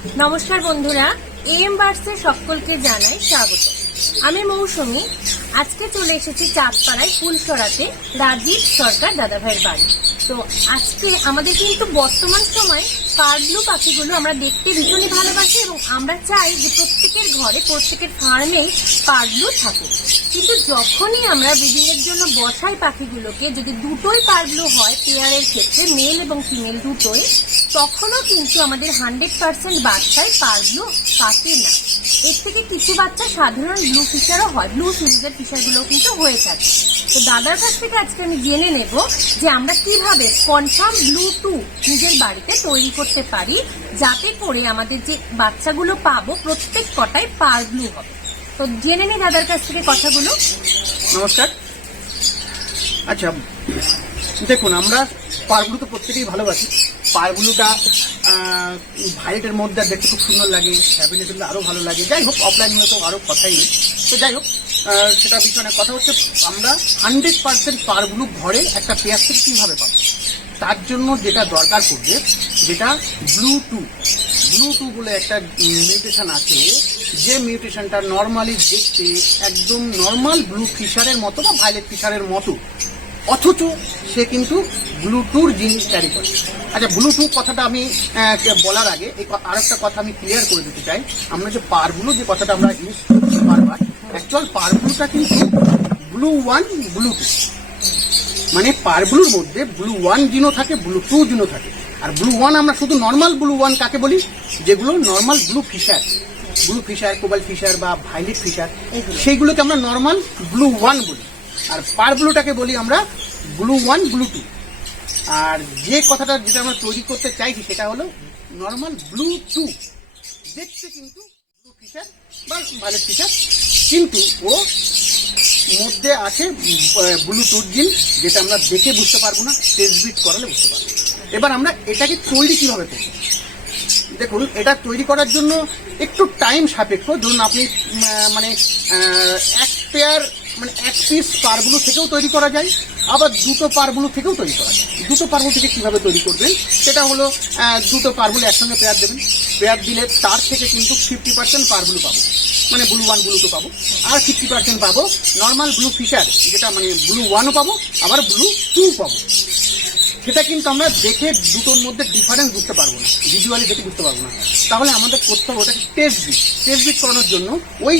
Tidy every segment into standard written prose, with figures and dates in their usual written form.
নমস্কার বন্ধুরা, এম বার্ডসে সকলকে জানাই স্বাগত। আমি মৌসুমী। আজকে চলে এসেছি চাঁদপাড়ায় ফুলসরাতে রাজীব সরকার দাদাভাইয়ের বাড়ি। তো আজকে আমাদের কিন্তু বর্তমান সময় পারব্লু পাখিগুলো আমরা দেখতে ভীষণই ভালোবাসি এবং আমরা চাই যে প্রত্যেকের ঘরে প্রত্যেকের ফার্মেই পারব্লু থাকে। কিন্তু যখনই আমরা ব্রিডিং এর জন্য বসাই পাখিগুলোকে, যদি দুটোই পারব্লু হয় পেয়ারের ক্ষেত্রে, মেল এবং ফিমেল দুটোই, তখনও কিন্তু আমাদের 100% বাচ্চায় পারব্লু পাকে না। এর থেকে কিছু বাচ্চা সাধারণ ব্লু ফিশারও হয়, ব্লু সিরিজের ফিশারগুলো কিন্তু হয়ে থাকে। তো দাদার কাছ থেকে আজকে আমি জেনে নেব যে আমরা কিভাবে কনফার্ম ব্লু 2 নিজের বাড়িতে তৈরি করতে পারি, যাতে করে আমাদের যে বাচ্চাগুলো পাবো প্রত্যেক কটাই পারব্লু হবে। তো জেনে নি দাদার কাছ থেকে কথাগুলো। নমস্কার। আচ্ছা, দেখুন, আমরা পারব্লু তো প্রত্যেকেই ভালোবাসি। পারব্লুটা ভাইলেটের মধ্যে দেখতে খুব সুন্দর লাগে, ক্যাবিনেট হলে আরও ভালো লাগে। যাই হোক, অফলাইন হলে তো আরও কথাই নেই। তো যাই হোক, সেটা বিষয়ে কথা হচ্ছে আমরা 100% পারব্লু ঘরে একটা পেয়ার থেকে কীভাবে পাবো। তার জন্য যেটা দরকার পড়বে, যেটা ব্লু টু বলে একটা মিউটেশন আছে, যে মিউটেশনটা নর্মালি দেখতে একদম নর্মাল ব্লু ফিশারের মতো বা ভাইলেট ফিশারের মতো, অথচ সে কিন্তু ব্লু টুর জিন ক্যারি করে। আচ্ছা, ব্লু টু কথাটা আমি বলার আগে আর একটা কথা আমি ক্লিয়ার করে দিতে চাই। আমরা যে পারব্লু যে কথাটা আমরা ইউজ করছি বারবার, অ্যাকচুয়াল পারব্লুটা কিন্তু ব্লু 1 ব্লু 2, মানে পারব্লুর মধ্যে ব্লু 1 জিনও থাকে, ব্লু 2 জিনও থাকে। আর ব্লু 1 আমরা শুধু নর্মাল ব্লু 1 কাকে বলি, যেগুলো normal blue fisher, cobalt fisher বা ভাইলেট ফিশার, সেইগুলোকে আমরা নর্মাল ব্লু 1 বলি। আর পারব্লুটাকে বলি আমরা ব্লু 1 ব্লু 2। আর যে কথাটা যেটা আমরা তৈরি করতে চাইছি সেটা হলো নর্মাল ব্লু 2। দেখতে কিন্তু ব্লু ফিশার বা ভাইলেট ফিশার, কিন্তু ও মধ্যে আছে ব্লু টুর জিন, যেটা আমরা দেখে বুঝতে পারবো না, টেস্ট বিট করালে বুঝতে পারবো। এবার আমরা এটাকে তৈরি কিভাবে করবো, দেখুন, এটা তৈরি করার জন্য একটু টাইম সাপেক্ষ। ধরুন আপনি এক পেয়ার এক পিস পারব্লু থেকেও তৈরি করা যায়, আবার দুটো পারব্লু থেকেও তৈরি করা যায়। দুটো পারব্লু থেকে কিভাবে তৈরি করবেন, সেটা হলো দুটো পারব্লু একসঙ্গে পেয়ার দেবেন। পেয়ার দিলে তার থেকে কিন্তু 50% পারব্লু পাবো, মানে ব্লু 1 ব্লু 2 পাবো, আর 50% পাবো নর্মাল ব্লু ফিশার, যেটা মানে ব্লু 1ও পাবো, আবার ব্লু 2 পাবো। সেটা কিন্তু আমরা দেখে দুটোর মধ্যে ডিফারেন্স বুঝতে পারবো না, ভিজুয়ালি দেখে বুঝতে পারবো না। তাহলে আমাদের করতে হবে ওটাকে টেস্ট বিট করানোর জন্য ওই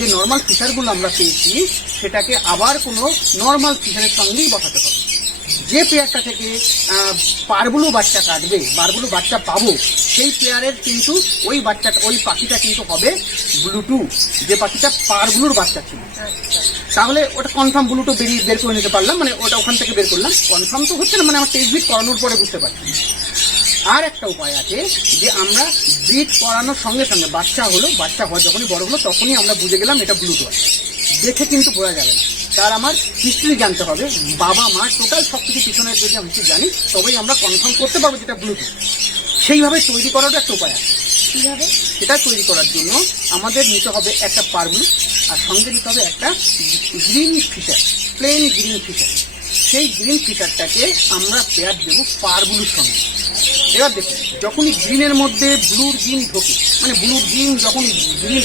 যে নর্মাল ফিশারগুলো আমরা পেয়েছি সেটাকে আবার কোনো নর্মাল ফিশারের সঙ্গেই বসাতে হবে। যে পেয়ারটা থেকে পারব্লু বাচ্চা কাটবে, পারব্লু বাচ্চা পাবো, সেই পেয়ারের কিন্তু ওই পাখিটা কিন্তু হবে ব্লু 2, যে পাখিটা পারব্লুর বাচ্চা ছিল। তাহলে ওটা কনফার্ম ব্লু 2 বের করে নিতে পারলাম, মানে ওটা ওখান থেকে বের করলাম। কনফার্ম তো হচ্ছে না, মানে আমার টেস্ট বিট করানোর পরে বুঝতে পারছি। আর একটা উপায় আছে, যে আমরা ব্রিড করানোর সঙ্গে সঙ্গে বাচ্চা হওয়া যখনই বড় হলো তখনই আমরা বুঝে গেলাম এটা ব্লু 2 আছে। দেখে কিন্তু বোঝা যাবে না, তার আমার হিস্ট্রি জানতে হবে, বাবা মা টোটাল সব কিছু পিছনের যদি আমি হিস্ট্রি জানি, তবেই আমরা কনফার্ম করতে পারবো যেটা ব্লু 2। সেইভাবে তৈরি করারও একটা উপায় আছে। কীভাবে সেটা তৈরি করার জন্য আমাদের নিতে হবে একটা পারব্লু, আর সঙ্গে নিতে হবে একটা green fisher, plain green fisher. সেই গ্রিন ফিশারটাকে আমরা পেয়ার দেবো পারব্লুর সঙ্গে। এবার দেখুন, যখনই গ্রিনের মধ্যে ব্লুর জিন ঢোকে, মানে ব্লুর জিন যখন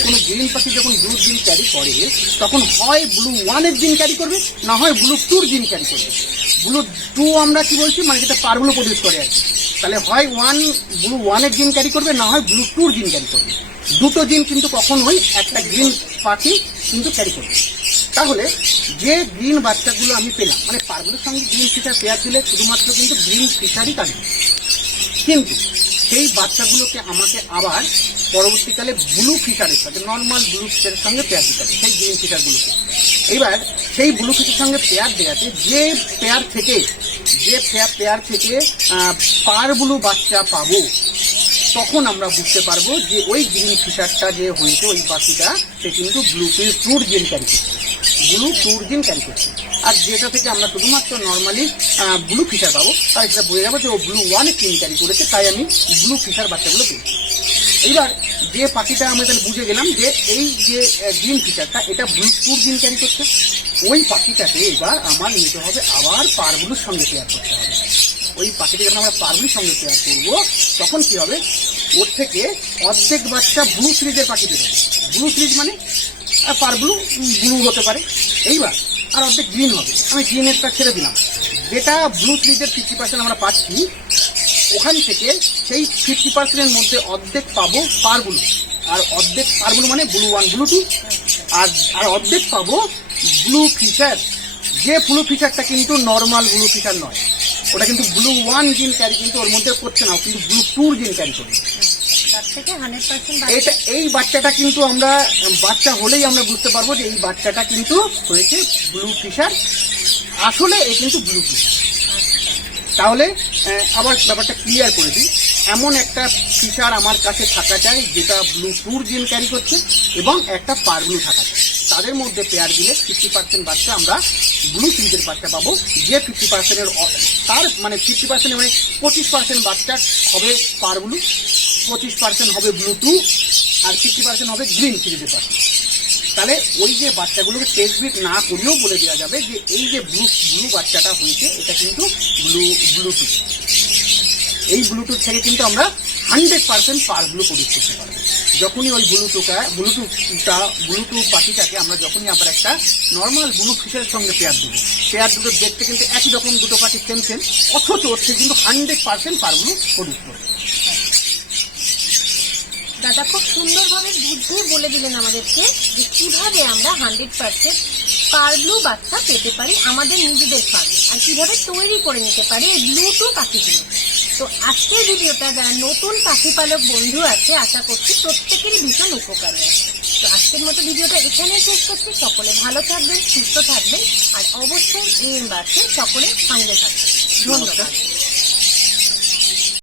কোনো গ্রিন পাখি যখন ব্লুর জিন ক্যারি করে, তখন হয় ব্লু 1-এর জিন ক্যারি করবে, না হয় ব্লু 2-র জিন ক্যারি করবে। ব্লু 2 আমরা কি বলছি, মানে যেটা পারব্লু প্রডিউস করে আর কি। তাহলে হয় ব্লু 1-এর জিন ক্যারি করবে, না হয় ব্লু 2-র জিন ক্যারি করবে। দুটো জিন কিন্তু কখনোই একটা গ্রিন পাখি কিন্তু ক্যারি করবে। তাহলে যে গ্রিন বাচ্চাগুলো আমি পেলাম, মানে পারব্লুর সঙ্গে গ্রিন ফিশার পেয়ার দিলে শুধুমাত্র কিন্তু গ্রিন ফিশারই কাটবে, কিন্তু সেই বাচ্চাগুলোকে আমাকে আবার পরবর্তীকালে ব্লু ফিশারের সাথে, নর্মাল ব্লু ফিশারের সঙ্গে পেয়ার দিতে হবে সেই গ্রিন ফিশারগুলোকে। এবার সেই ব্লু ফিশারের সঙ্গে পেয়ার দেওয়াতে যে পেয়ার থেকে পারব্লু বাচ্চা পাবো, তখন আমরা বুঝতে পারবো যে ওই গ্রিন ফিশারটা যে হয়েছে, ওই পাখিটা সে কিন্তু ব্লু 2-র জিন ক্যারি করছে। আর যেটা থেকে আমরা শুধুমাত্র নর্মালি ব্লু ফিশার পাবো, তাই সেটা বোঝা যাবে যে ও ব্লু 1 জিন ক্যারি করেছে, তাই আমি ব্লু ফিশার বাচ্চাগুলো পেয়েছি। এইবার যে পাখিটা আমরা তাহলে বুঝে গেলাম যে এই যে গ্রিন ফিশারটা এটা ব্লু 2-র জিন ক্যারি করছে, ওই পাখিটাকে এবার আমার নিতে হবে আবার পারব্লুর সঙ্গে পেয়ার করতে হবে। ওই পাখিটা যখন আমরা পারব্লুর সঙ্গে পেয়ার করবো, তখন কি হবে, ওর থেকে অর্ধেক বাচ্চা ব্লু সিরিজের পাখি বেরোবে। ব্লু সিরিজ মানে পারগুলো ব্লু হতে পারে, এইবার আর অর্ধেক গ্রিন হবে। আমি গ্রিনেরটা ছেড়ে দিলাম। যেটা ব্লু সিরিজের 50% আমরা পাচ্ছি, ওখান থেকে সেই 50%-এর মধ্যে অর্ধেক পাবো পারগুলো, আর অর্ধেক পারগুলো মানে ব্লু 1 ব্লু 2, আর অর্ধেক পাবো ব্লু ফিশার। যে ব্লু ফিশারটা কিন্তু নর্মাল ব্লু ফিশার নয়, ওটা কিন্তু ব্লু 1 জিন ক্যারি কিন্তু ওর মধ্যে করছে না, কিন্তু ব্লু 2 জিন ক্যারি করবে। তার থেকে 100% এটা এই বাচ্চাটা কিন্তু আমরা বাচ্চা হলেই আমরা বুঝতে পারবো যে এই বাচ্চাটা কিন্তু হয়েছে ব্লু ফিশার, আসলে এই কিন্তু ব্লু ফিশার। তাহলে আবার ব্যাপারটা ক্লিয়ার করে দিই, এমন একটা ফিশার আমার কাছে থাকা চাই যেটা ব্লু 2 জিন ক্যারি করছে এবং একটা পার ব্লু থাকা চাই। তাদের মধ্যে পেয়ার দিলে 50% বাচ্চা আমরা ব্লু সিরিজের বাচ্চা পাবো। যে 50%-এর তার মানে 50% মানে 25% বাচ্চা হবে পার ব্লু, 25% হবে ব্লু 2, আর 50% হবে গ্রিন সিরিজের বাচ্চা। তাহলে ওই যে বাচ্চাগুলোকে টেস্ট ব্রিড না করেও বলে দেওয়া যাবে যে এই যে ব্লু বাচ্চাটা হয়েছে এটা কিন্তু ব্লুটুথ। এই ব্লুটুথ থেকে কিন্তু আমরা 100% পার ব্লু প্রডিউস করতে পারবো। যখনই ওই ব্লুটুথ পাখিটাকে আমরা যখনই আবার একটা নর্মাল ব্লু ফিশারের সঙ্গে পেয়ার দেবো, পেয়ার দুটো দেখতে কিন্তু একই রকম, দুটো পাখি সেম, অথচ ওর থেকে কিন্তু 100% পার ব্লু প্রডিউস করবে। দাদা খুব সুন্দরভাবে বুঝিয়ে বলে দিলেন আমাদেরকে যে কিভাবে আমরা 100% পার ব্লু বাচ্চা পেতে পারি আমাদের নিজেদের ফার্মে, আর কিভাবে তৈরি করে নিতে পারি এই ব্লু 2 পাখিগুলো। তো আজকের ভিডিওটা যারা নতুন পাখি পালক বন্ধু আছে, আশা করছি প্রত্যেকেরই ভীষণ উপকারী আছে। তো আজকের মতো ভিডিওটা এখানেই শেষ করছি। সকলে ভালো থাকবেন, সুস্থ থাকবেন, আর অবশ্যই এই বার্সে সকলে সঙ্গে থাকবেন। ধন্যবাদ।